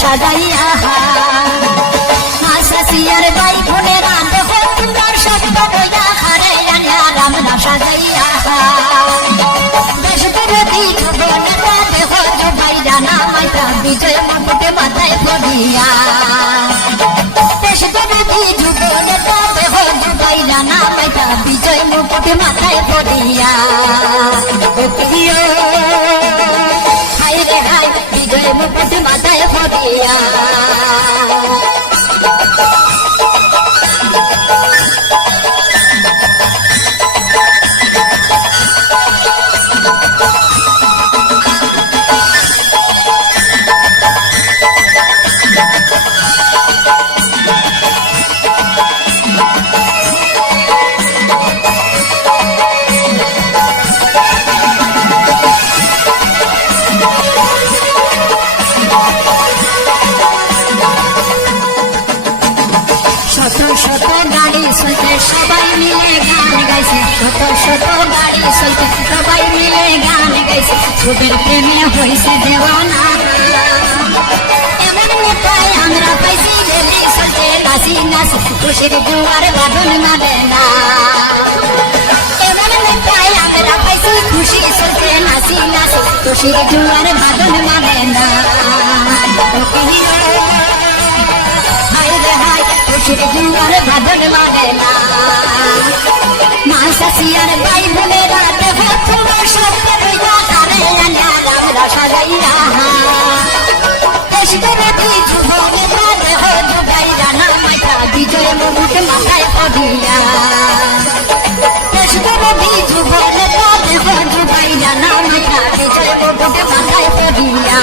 সাজাইয়া শাশিয়ার ভাই বোনেরা দেখো তোমার সত্য রইয়া হারে আনিয়া রামনা সাজাইয়া দেশ বিরোধী যুব নেতা দেখো জুবাই রানা মাইতা বিজয় মুকুটে মাথায় পড়িয়া দেশ বিরোধী যুব নেতা দেখো জুবাই রানা মাইতা বিজয় মুকুটে মাথায় পড়িয়া হাই রে হাই বিজয় মুকুটে মাথায় পড়িয়া শত গাড়ি চলতে সবাই মিলে গান গাইছে শত শত গাড়ি চলতে সবাই মিলে গান গাইছে যুগের প্রেমে হয়েছে দেওয়ানা এমন নেতাই আমরা পাইছি রেলি চলতে নাচি নাচি খুশির দুয়ার বাঁধন মানে না এমন নেতাই আমরা পাইছি খুশি চলতে নাচি নাচি খুশির দুয়ার বাঁধন মানে না খুশির দুয়ার বাঁধন মানে না মা শাশিয়ার ভাই বোনেরা দেখো তোমার সত্য রইয়া হারে আনিয়া রামনা সাজাইয়া দেশ বিরোধী যুব নেতা দেখো জুবাই রানা মাইতা বিজয় মুকুট মাথায় পড়িয়া দেশ বিরোধী যুব নেতা দেখো জুবাই রানা মাইতা বিজয় মুকুট মাথায় পড়িয়া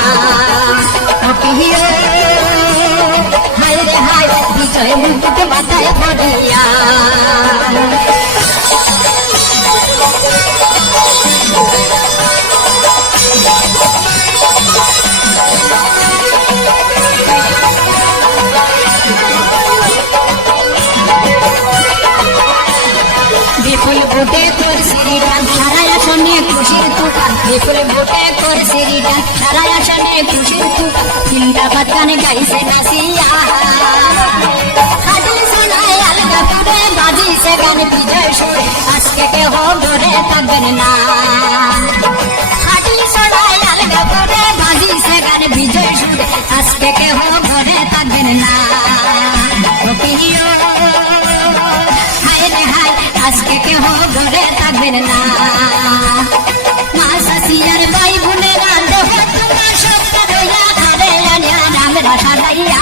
হাই রে হাই বিজয় মুকুট মাথায় পড়িয়া বিপুল ভোটে তোর শ্রীরাম সারা আসনে খুশির তুফান বিপুল ভোটে তোর শ্রীরাম সারা আসনে খুশির তুফান জিন্দাবাদ গানে গাইছে নাসিয়া খাদিল সোনায় আলগা পুরে বাজিছে গান বিজয় সুরে আজকে কেহ ধরে থাকবেন না খাদিল সোনায় আলগা পুরে বাজিছে গান বিজয় সুরে আজকে কেহ ধরে থাকবেন না আজকে কেহ ঘরে থাকবেন না মা শাশিয়ার ভাই বোনেরা দেখো তোমার সত্য রইয়া হারে আনিয়া রামনা সাজাইয়া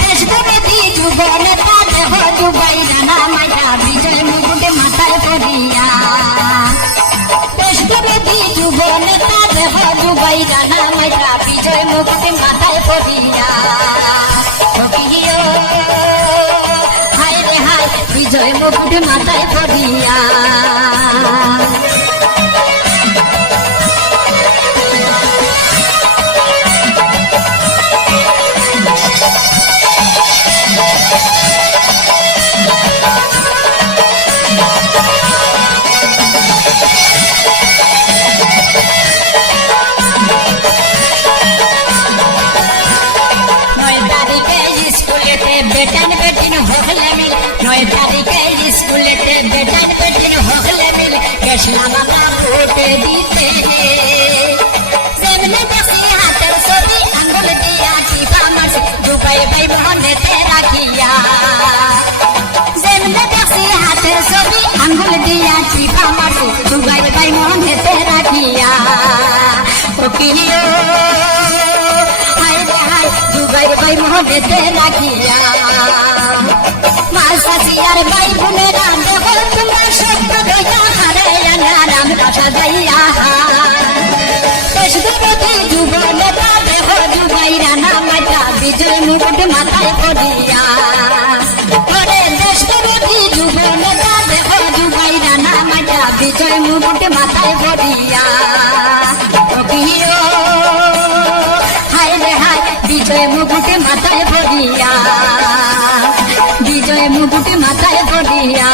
দেশ বিরোধী যুব নেতা দেখো জুবাই রানা মাইতা বিজয় মুকুটে মাথায় পড়িয়া দেশ বিরোধী যুব নেতা দেখো জুবাই রানা মাইতা বিজয় মুকুটে মাথায় পড়িয়া বিজয় মুকুট মাথায় পড়িয়া বেটান বেটিন হকলে মিল 9 তারিখে স্কুলেতে বেটান বেটিন হকলে মিল গেছিলাম আমরা ভোট দিতে যেমনে দেখি হাতের ছবি আঙ্গুল দিয়া টিপা মারছে জুবাই ভাই মনেতে রাখিয়া যেমনে দেখি হাতের ছবি আঙ্গুল দিয়া টিপা মারছে জুবাই ভাই মনেতে রাখিয়া ওকিও জুবাই ভাই মনেতে রাখিয়া মা শাশিয়ার ভাই বোনেরা দেখো তোমার সত্য রইয়া হারে আনিয়া রামনা সাজাইয়া দেশ বিরোধী যুব নেতা দেখো জুবাই রানা মাইতা বিজয় মুকুট মাথায় পড়িয়া দেশ বিরোধী যুব নেতা দেখো জুবাই রানা মাইতা বিজয় মুকুট মাথায় পড়িয়া হাই রে হাই বিজয় মুকুটে মাথায় পড়িয়া বিজয় মুকুটে মাথায় পড়িয়া